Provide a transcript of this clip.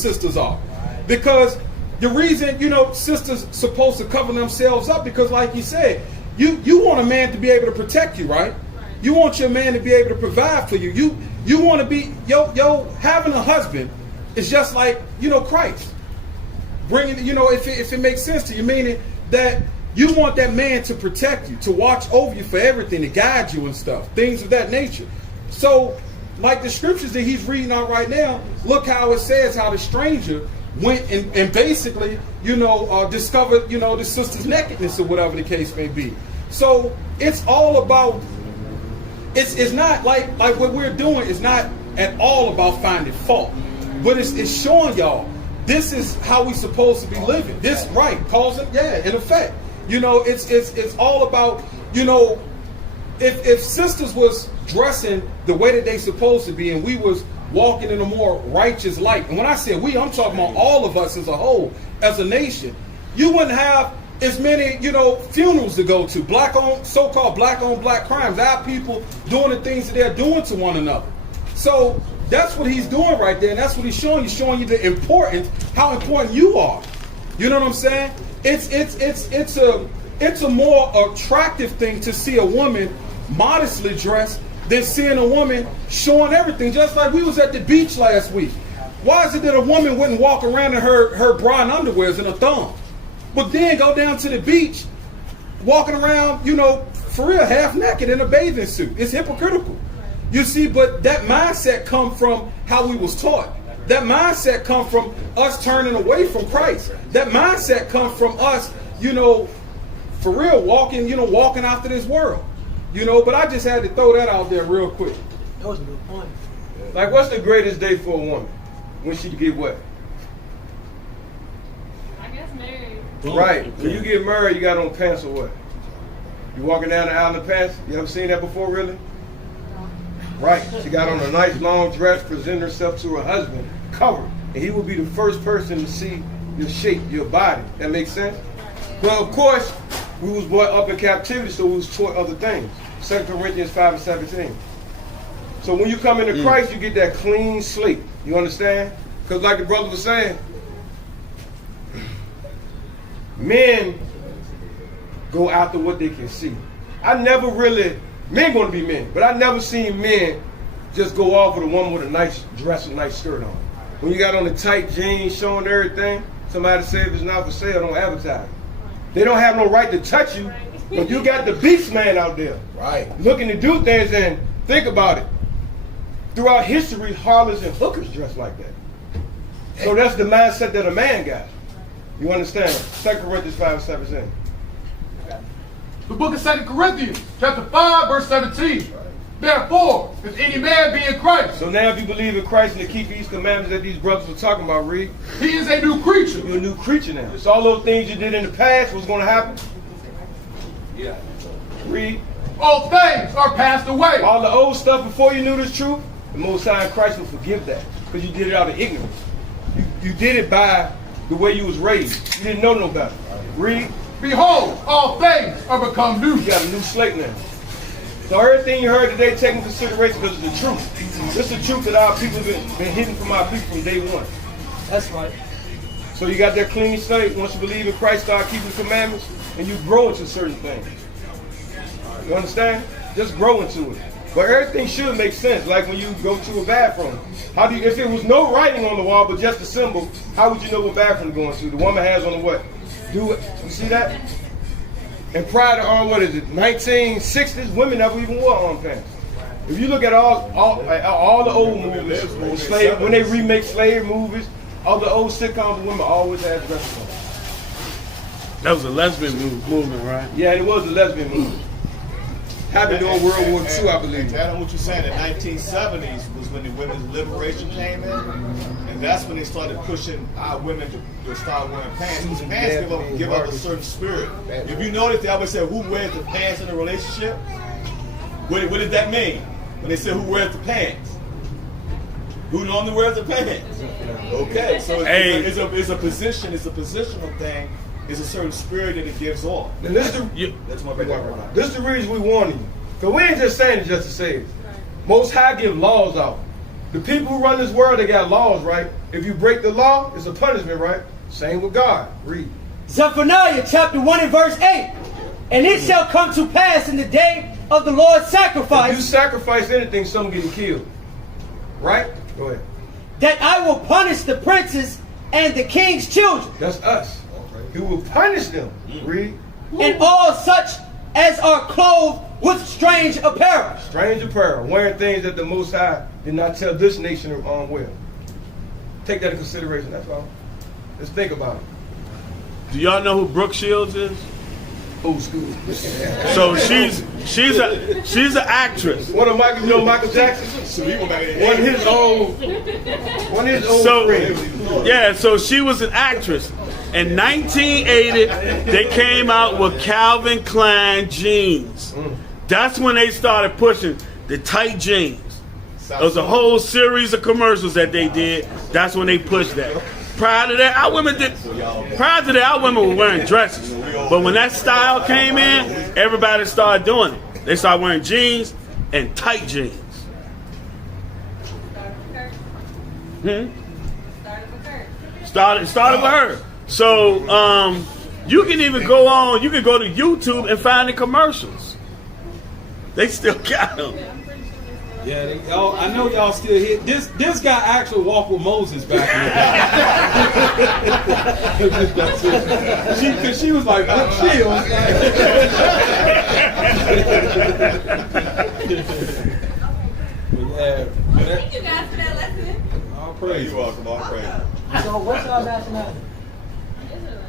sisters are. Because the reason, sisters supposed to cover themselves up, because like you said, you want a man to be able to protect you, right? You want your man to be able to provide for you. You want to be, having a husband is just like, Christ. Bringing, if it makes sense to you, meaning that you want that man to protect you, to watch over you for everything, to guide you and stuff, things of that nature. So, like the scriptures that he's reading out right now, look how it says how the stranger went and basically, discovered, the sister's nakedness or whatever the case may be. So it's all about, it's not like what we're doing is not at all about finding fault, but it's showing y'all this is how we supposed to be living. This right, cause it, in effect. It's all about, if sisters was dressing the way that they supposed to be and we was walking in a more righteous light, and when I say we, I'm talking about all of us as a whole, as a nation, you wouldn't have as many, funerals to go to, so-called black on black crimes, our people doing the things that they're doing to one another. So that's what he's doing right there, and that's what he's showing you the importance, how important you are. You know what I'm saying? It's a more attractive thing to see a woman modestly dressed than seeing a woman showing everything. Just like we was at the beach last week. Why is it that a woman wouldn't walk around in her bra and underwears and a thong, but then go down to the beach walking around, for real, half naked in a bathing suit? It's hypocritical. You see, but that mindset come from how we was taught. That mindset come from us turning away from Christ. That mindset come from us, for real, walking after this world. But I just had to throw that out there real quick. That was a good point. Like, what's the greatest day for a woman? When she get what? I guess married. Right. When you get married, you got on pants or what? You walking down the aisle in pants? You ever seen that before, really? Right. She got on a nice long dress, presenting herself to her husband, covered. And he will be the first person to see your shape, your body. That makes sense? Well, of course, we was brought up in captivity, so we was taught other things. 2 Corinthians 5:17. So when you come into Christ, you get that clean slate. You understand? Because like the brother was saying, men go after what they can see. Men gonna be men, but I never seen men just go off with a woman with a nice dress and nice skirt on. When you got on the tight jeans showing everything, somebody say if it's not for sale, don't advertise. They don't have no right to touch you, but you got the beast man out there, right, looking to do things. And think about it. Throughout history, harlots and hookers dress like that. So that's the mindset that a man got. You understand? 2 Corinthians 5:17. The book of 2 Corinthians, chapter 5, verse 17. Therefore, if any man be in Christ. So now if you believe in Christ and to keep these commandments that these brothers were talking about, read. He is a new creature. You're a new creature now. So all those things you did in the past, what's going to happen? Yeah. Read. All things are passed away. All the old stuff before you knew this truth, the Most High in Christ will forgive that. Because you did it out of ignorance. You did it by the way you was raised. You didn't know no better. Read. Behold, all things are become new. You got a new slate now. So everything you heard today, take into consideration because it's the truth. This is the truth that our people have been hidden from our people from day one. That's right. So you got that clean slate. Once you believe in Christ, start keeping commandments, and you grow into certain things. You understand? Just grow into it. But everything should make sense. Like when you go to a bathroom. If there was no writing on the wall but just a symbol, how would you know what bathroom you're going to? The woman has on the what? Do it. You see that? And prior to 1960s, women never even wore arm pants. If you look at all the old movies, when they remake slave movies, all the old sitcoms, women always had dresses on. That was a lesbian movement, right? Yeah, it was a lesbian movement. Happened during World War II, I believe. And to add on what you're saying, the 1970s was when the women's liberation came in, and that's when they started pushing our women to start wearing pants. Because pants give up a certain spirit. If you notice, they always say, who wears the pants in a relationship? What did that mean? When they said, who wears the pants? Who normally wears the pants? Okay, so it's a positional thing. It's a certain spirit that it gives off. And this is the reason we warning you. Because we ain't just saying it just to say it. Most High give laws out. The people who run this world, they got laws, right? If you break the law, it's a punishment, right? Same with God. Read. Zephaniah chapter 1 and verse 8. And it shall come to pass in the day of the Lord's If you sacrifice sacrifice anything, someone getting killed. Right? Go ahead. that I will punish the princes and the king's children, That's us. He will punish them. Read. and all such as are clothed with strange apparel. Strange apparel, wearing things that the Most High did not tell this nation to wear. Take that into consideration, that's all. Let's think about it. Do y'all know who Brooke Shields is? Old school. So she's an actress. One of Michael Jackson? So he went back in One of his old friends. Yeah, so she was an actress. In 1980, they came out with Calvin Klein jeans. That's when they started pushing the tight jeans. There was a whole series of commercials that they did. That's when they pushed that. Prior to that, our women were wearing dresses. But when that style came in, everybody started doing it. They started wearing jeans and tight jeans. Started with her. So you can even go to YouTube and find the commercials. They still got them. Yeah, I know y'all still here. This guy actually walked with Moses back in the day. she was like, Brooke Shields. Thank you guys for that lesson. All praise. You're welcome. All praise. So what's our nationality? Israel.